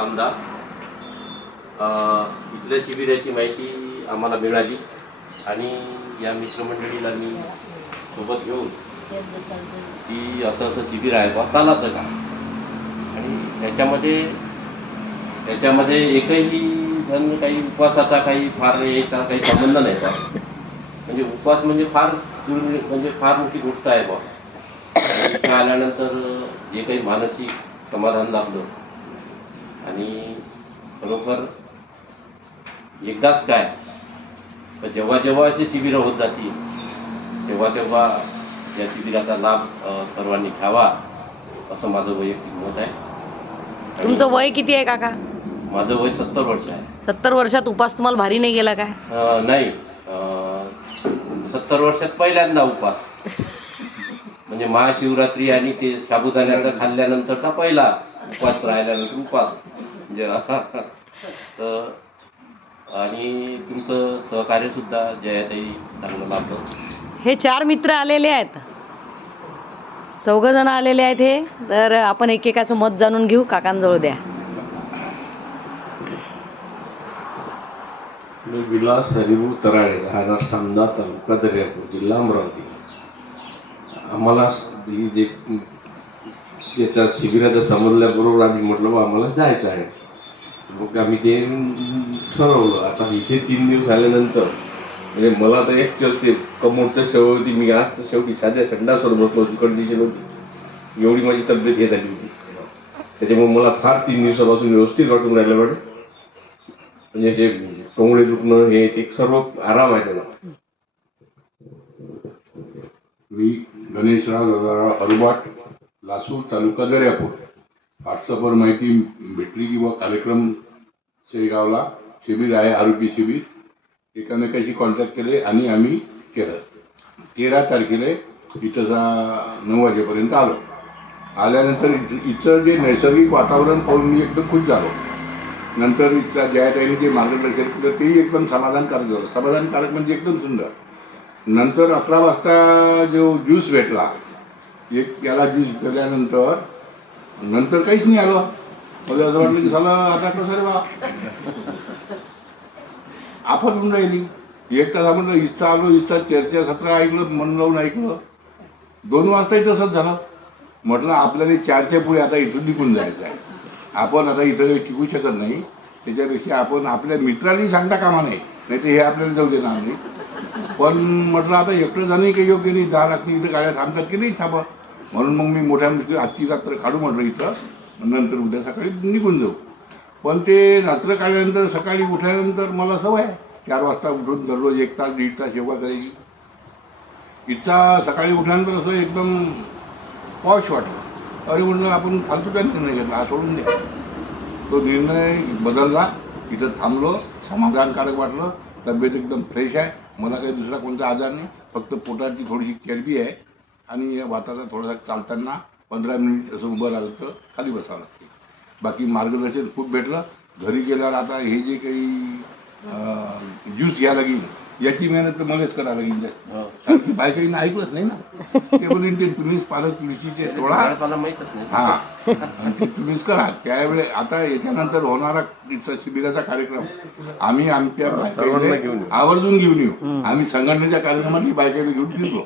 आमदार इथल्या शिबिराची माहिती आम्हाला मिळाली आणि या मित्रमंडळीला मी सोबत घेऊन की असं शिबिर आहे बा चालाचं का आणि त्याच्यामध्ये एकही जण काही उपवासाचा काही फार याचा काही संबंध नाही बा. म्हणजे उपवास म्हणजे फार मोठी गोष्ट आहे बा. इथं आल्यानंतर जे काही मानसिक समाधान लाभलं आणि खरोखर एकदाच काय तर जेव्हा अशी शिबिरं होत जातील तेव्हा या शिबिराचा लाभ सर्वांनी घ्यावा असं माझं वैयक्तिक मत आहे. तुमचं वय किती आहे काका? माझं वय 70 वर्ष आहे. 70 वर्षात उपास तुम्हाला भारी नाही गेला काय? नाही, 70 वर्षात पहिल्यांदा उपास म्हणजे महाशिवरात्री आणि ते साबुदाण्याचा खाल्ल्यानंतरचा पहिला उपास राहिल्यानंतर उपास तर आणि तुमचं सहकार्य सुद्धा जयाताई चांगलं लाभलं. हे 4 मित्र आलेले आहेत, 4 जण आलेले आहेत हे. तर आपण एकेकाचं मत जाणून घेऊ. काकांजवळ द्या. मी विलास हरिभाऊ तराळे, राहणार समदा, तालुका दर्यापूर, जिल्हा अमरावती. आम्हाला ही ज्याच्या शिबिराचं समजल्याबरोबर आम्ही म्हटलं आम्हाला जायचं आहे. मग आम्ही ते ठरवलं. आता इथे 3 दिवस आल्यानंतर म्हणजे मला तर एक ते कमोडच्या सवय होती. मी आज तर शेवटी साध्या संडासवर बसलो होती, कंडिशन होती, एवढी माझी तब्येत हे झाली होती. त्याच्यामुळे मला फार 3 दिवसापासून व्यवस्थित वाटून राहिलं पाहिजे. म्हणजे हे टोंगळे दुखणं हे एक सर्व आराम आहे त्याला. मी गणेशराव दादाराव अरुबाट, लासूर, तालुका दर्यापूर. व्हॉट्सअपवर माहिती भेटली की कार्यक्रम शेगावला शिबिर आहे, आरोग्य शिबिर. एकमेकाशी कॉन्टॅक्ट केले आणि आम्ही केलं. 13 तारखेला इथं 9 वाजेपर्यंत आलो. आल्यानंतर इथं जे नैसर्गिक वातावरण पाहून मी एकदम खुश झालो. नंतर इथल्या जयाताईंनी जे मार्गदर्शन केलं तेही एकदम समाधानकारक झालं. समाधानकारक म्हणजे एकदम सुंदर. नंतर 11 वाजता जो ज्यूस भेटला, एक याला ज्यूस पिल्यानंतर नंतर काहीच नाही आलो. मला असं वाटलं की झालं आता कसं रे बा आफत होऊन राहिली. 1 तास आपण इथं आलो, इथं चर्चासत्र ऐकलं, मन लावून ऐकलं. 2 वाजताही तसंच झालं. म्हटलं आपल्याला 4च्या पुढे आता इथून निघून जायचं आहे. आपण आता इथं टिकू शकत नाही. त्याच्यापेक्षा आपण आपल्या मित्रांनी सांगता कामा नाही, नाही तर हे आपल्याला जाऊ देणार नाही. पण म्हटलं आता एकटं जाणंही काही योग्य नाही. 10 रात्री इथं गाड्या थांबतात की नाही थांबा. म्हणून मग मी मोठ्या मित्र आजची रात्र काढू म्हटलं इथं, नंतर उद्या सकाळी निघून जाऊ. पण ते रात्र काढल्यानंतर सकाळी उठल्यानंतर मला सवय आहे 4 वाजता उठून दररोज 1 तास 1.5 तास योगा करायची. इथचा सकाळी उठल्यानंतर असं एकदम पॉश वाटलं. अरे म्हटलं आपण फालतूचा निर्णय घेतला, हा सोडून द्या. तो निर्णय बदलला. इथं थांबलो, समाधानकारक वाटलं. तब्येत एकदम फ्रेश आहे. मला काही दुसरा कोणता आजार नाही. फक्त पोटाची थोडीशी चरबी आहे आणि या वाताचा थोडासा चालताना 15 मिनिट असं उभं राहिलं तर खाली बसावं लागते. बाकी मार्गदर्शन खूप भेटलं. घरी गेल्यावर आता हे जे काही ज्यूस घ्यायला लागेल याची मेहनत तर मलाच करायला लागेल. बायकाईनं ऐकलंच नाही ना. ते बोलून ते तुम्हीच पालक तुळशीचे तोडा, माहीतच नाही. हां, आणि ते तुम्हीच करा. त्यावेळी आता याच्यानंतर होणारा शिबिराचा कार्यक्रम आम्ही आमच्या बायकाईला आवर्जून घेऊन येऊ. आम्ही संघटनेच्या कार्यक्रमात बायकाईला घेऊन फिरलो.